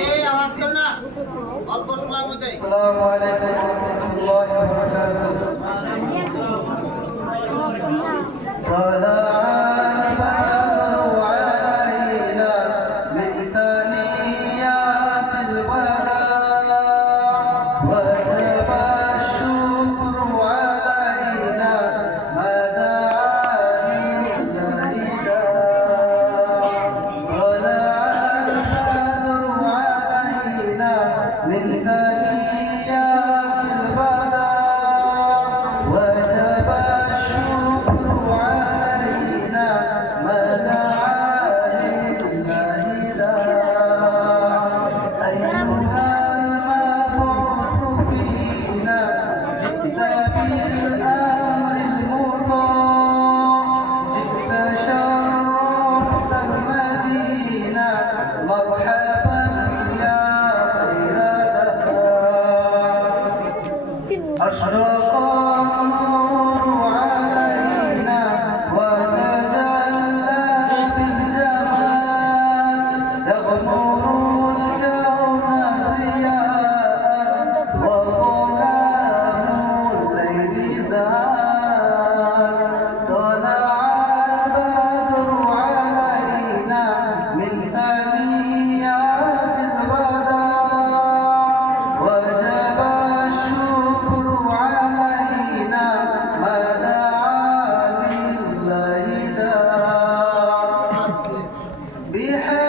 এই আওয়াজ কর অল্প সময়ের মধ্যে আসসালামু আলাইকুম। الإنسان أشرق بحال